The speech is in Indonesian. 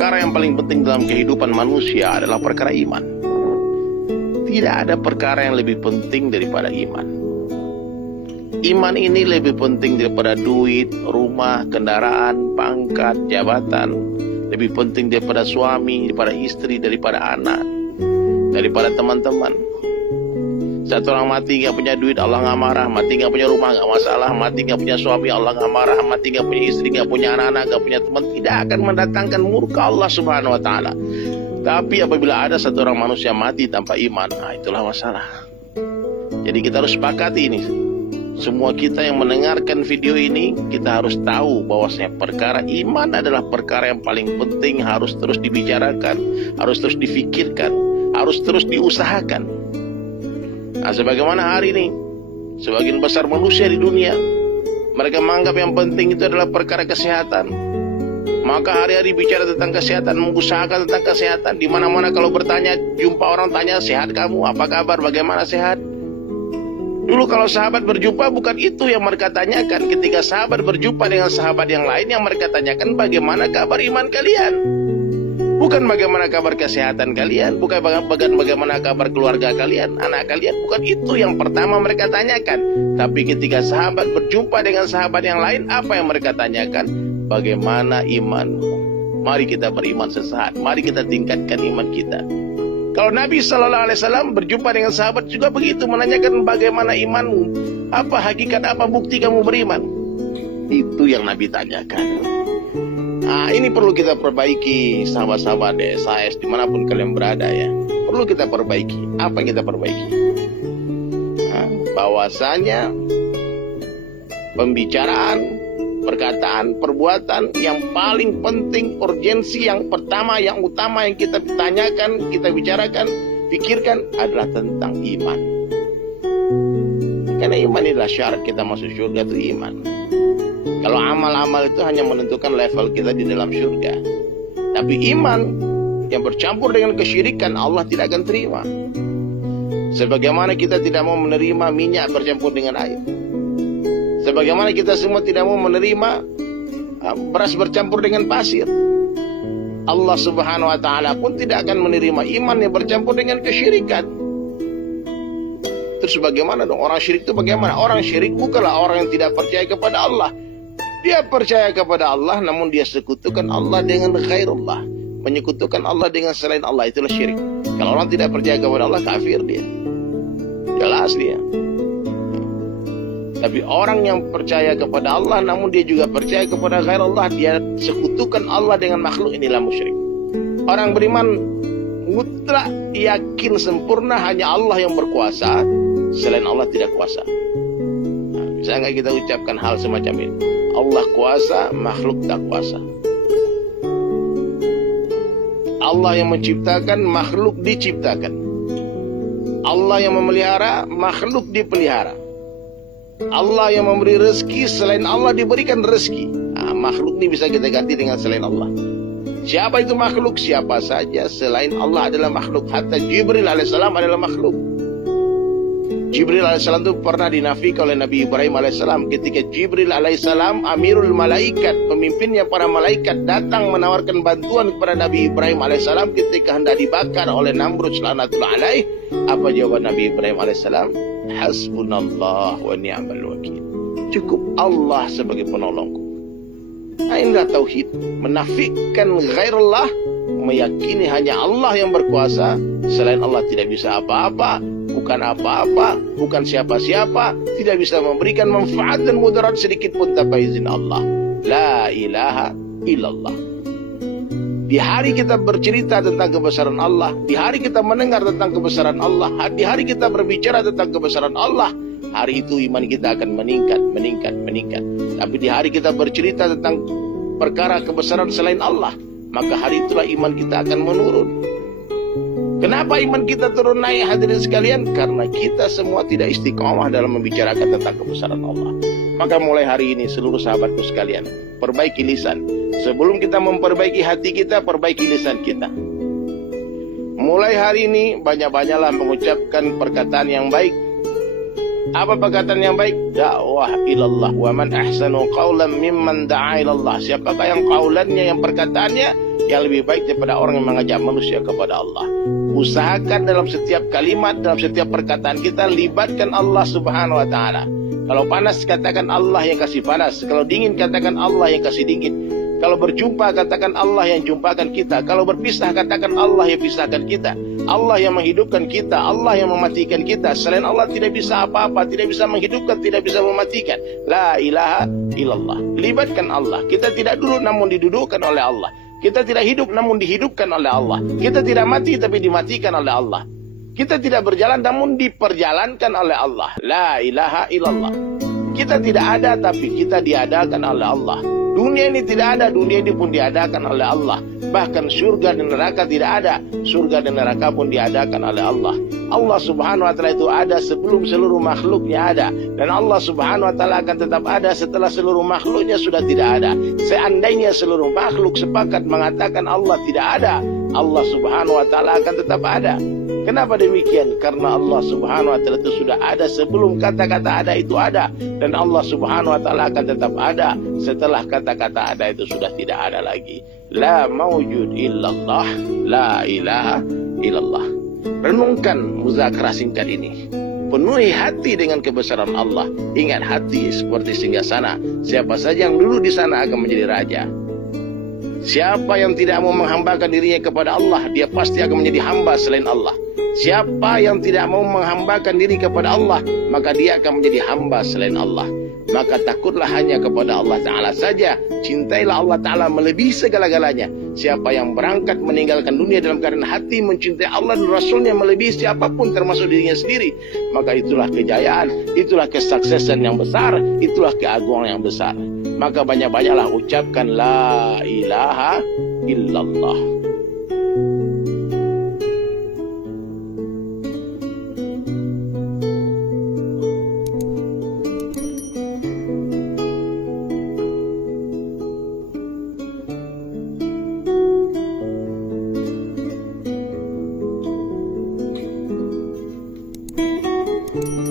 perkara yang paling penting dalam kehidupan manusia adalah perkara iman. Tidak ada perkara yang lebih penting daripada iman. Iman ini lebih penting daripada duit, rumah, kendaraan, pangkat, jabatan. Lebih penting daripada suami, daripada istri, daripada anak, daripada teman-teman. Satu orang mati gak punya duit, Allah gak marah. Mati gak punya rumah, gak masalah. Mati gak punya suami, Allah gak marah. Mati gak punya istri, gak punya anak-anak, gak punya teman, tidak akan mendatangkan murka Allah subhanahu wa ta'ala. Tapi apabila ada satu orang manusia mati tanpa iman, nah itulah masalah. Jadi kita harus sepakati ini. Semua kita yang mendengarkan video ini, kita harus tahu bahwasanya perkara iman adalah perkara yang paling penting, harus terus dibicarakan, harus terus difikirkan, harus terus diusahakan. Nah, sebagaimana hari ini sebagian besar manusia di dunia, mereka menganggap yang penting itu adalah perkara kesehatan. Maka hari-hari bicara tentang kesehatan, mengusahakan tentang kesehatan. Di mana-mana kalau bertanya, jumpa orang tanya, sehat kamu, apa kabar, bagaimana sehat? Dulu kalau sahabat berjumpa, bukan itu yang mereka tanyakan. Ketika sahabat berjumpa dengan sahabat yang lain, yang mereka tanyakan bagaimana kabar iman kalian. Bukan bagaimana kabar kesehatan kalian, bukan bagaimana kabar keluarga kalian, anak kalian. Bukan itu yang pertama mereka tanyakan. Tapi ketika sahabat berjumpa dengan sahabat yang lain, apa yang mereka tanyakan? Bagaimana imanmu? Mari kita beriman sesaat. Mari kita tingkatkan iman kita. Kalau Nabi SAW berjumpa dengan sahabat juga begitu, menanyakan bagaimana imanmu, apa hakikat, apa bukti kamu beriman. Itu yang Nabi tanyakan. Nah, ini perlu kita perbaiki, sahabat-sahabat SAS dimanapun kalian berada ya. Perlu kita perbaiki. Apa yang kita perbaiki? Nah, bahwasanya pembicaraan, perkataan, perbuatan yang paling penting, urgensi yang pertama, yang utama yang kita tanyakan, kita bicarakan, pikirkan adalah tentang iman. Karena iman adalah syarat kita masuk surga, itu iman. Kalau amal-amal itu hanya menentukan level kita di dalam surga. Tapi iman yang bercampur dengan kesyirikan, Allah tidak akan terima. Sebagaimana kita tidak mau menerima minyak bercampur dengan air. Sebagaimana kita semua tidak mau menerima beras bercampur dengan pasir. Allah subhanahu wa ta'ala pun tidak akan menerima iman yang bercampur dengan kesyirikan. Terus bagaimana dong? Orang syirik itu bagaimana? Orang syirik bukanlah orang yang tidak percaya kepada Allah. Dia percaya kepada Allah, namun dia sekutukan Allah dengan ghairullah. Menyekutukan Allah dengan selain Allah, itulah syirik. Kalau orang tidak percaya kepada Allah, kafir dia. Jelas dia. Tapi orang yang percaya kepada Allah, namun dia juga percaya kepada ghairullah, dia sekutukan Allah dengan makhluk, inilah musyrik. Orang beriman mutlak yakin sempurna hanya Allah yang berkuasa, selain Allah tidak kuasa. Nah, bisa nggak kita ucapkan hal semacam ini? Allah kuasa, makhluk tak kuasa. Allah yang menciptakan, makhluk diciptakan. Allah yang memelihara, makhluk dipelihara. Allah yang memberi rezeki, selain Allah diberikan rezeki. Nah, makhluk ini bisa kita ganti dengan selain Allah. Siapa itu makhluk? Siapa saja selain Allah adalah makhluk. Hatta Jibril alaihissalam adalah makhluk. Jibril alaihissalam itu pernah dinafikan oleh Nabi Ibrahim alaihissalam. Ketika Jibril alaihissalam, amirul malaikat, pemimpinnya para malaikat, datang menawarkan bantuan kepada Nabi Ibrahim alaihissalam ketika hendak dibakar oleh Namrud laknatullah alaih. Apa jawaban Nabi Ibrahim alaihissalam? Hasbunallah wa ni'mal wakil. Cukup Allah sebagai penolongku. Nah, inilah tauhid. Menafikan ghairullah, meyakini hanya Allah yang berkuasa, selain Allah tidak bisa apa-apa, bukan apa-apa, bukan siapa-siapa, tidak bisa memberikan manfaat dan mudarat sedikit pun tanpa izin Allah. La ilaha illallah. Di hari kita bercerita tentang kebesaran Allah, di hari kita mendengar tentang kebesaran Allah, di hari kita berbicara tentang kebesaran Allah, hari itu iman kita akan meningkat, meningkat, meningkat. Tapi di hari kita bercerita tentang perkara kebesaran selain Allah, maka hari itulah iman kita akan menurun. Kenapa iman kita turun naik, hadirin sekalian? Karena kita semua tidak istiqomah dalam membicarakan tentang kebesaran Allah. Maka mulai hari ini seluruh sahabatku sekalian, perbaiki lisan. Sebelum kita memperbaiki hati kita, perbaiki lisan kita. Mulai hari ini banyak-banyaklah mengucapkan perkataan yang baik. Apa perkataan yang baik? Dakwah ilallah. Wa man ahsanu qawlan mimman da'a ilallah. Siapakah yang qawlannya, yang perkataannya yang lebih baik daripada orang yang mengajak manusia kepada Allah. Usahakan dalam setiap kalimat, dalam setiap perkataan kita, libatkan Allah Subhanahu wa Ta'ala. Kalau panas, katakan Allah yang kasih panas. Kalau dingin, katakan Allah yang kasih dingin. Kalau berjumpa, katakan Allah yang jumpakan kita. Kalau berpisah, katakan Allah yang pisahkan kita. Allah yang menghidupkan kita, Allah yang mematikan kita. Selain Allah tidak bisa apa-apa, tidak bisa menghidupkan, tidak bisa mematikan. La ilaha illallah. Libatkan Allah. Kita tidak duduk namun didudukkan oleh Allah. Kita tidak hidup namun dihidupkan oleh Allah. Kita tidak mati tapi dimatikan oleh Allah. Kita tidak berjalan namun diperjalankan oleh Allah. La ilaha illallah. Kita tidak ada tapi kita diadakan oleh Allah. Dunia ini tidak ada, dunia ini pun diadakan oleh Allah. Bahkan surga dan neraka tidak ada, surga dan neraka pun diadakan oleh Allah. Allah Subhanahu wa Ta'ala itu ada sebelum seluruh makhluknya ada, dan Allah Subhanahu wa Ta'ala akan tetap ada setelah seluruh makhluknya sudah tidak ada. Seandainya seluruh makhluk sepakat mengatakan Allah tidak ada, Allah Subhanahu wa Ta'ala akan tetap ada. Kenapa demikian? Karena Allah Subhanahu wa Ta'ala itu sudah ada sebelum kata-kata ada itu ada, dan Allah Subhanahu wa Ta'ala akan tetap ada setelah kata-kata ada itu sudah tidak ada lagi. La mawjud illallah, la ilaha illallah. Renungkan muzakarah singkat ini. Penuhi hati dengan kebesaran Allah. Ingat, hati seperti singgasana. Siapa saja yang dulu di sana akan menjadi raja. Siapa yang tidak mau menghambakan dirinya kepada Allah, dia pasti akan menjadi hamba selain Allah. Siapa yang tidak mau menghambakan diri kepada Allah, maka dia akan menjadi hamba selain Allah. Maka takutlah hanya kepada Allah Ta'ala saja. Cintailah Allah Ta'ala melebihi segala-galanya. Siapa yang berangkat meninggalkan dunia dalam keadaan hati mencintai Allah dan Rasulnya melebihi siapapun termasuk dirinya sendiri, maka itulah kejayaan, itulah kesuksesan yang besar, itulah keagungan yang besar. Maka banyak-banyaklah ucapkan la ilaha illallah. Thank you.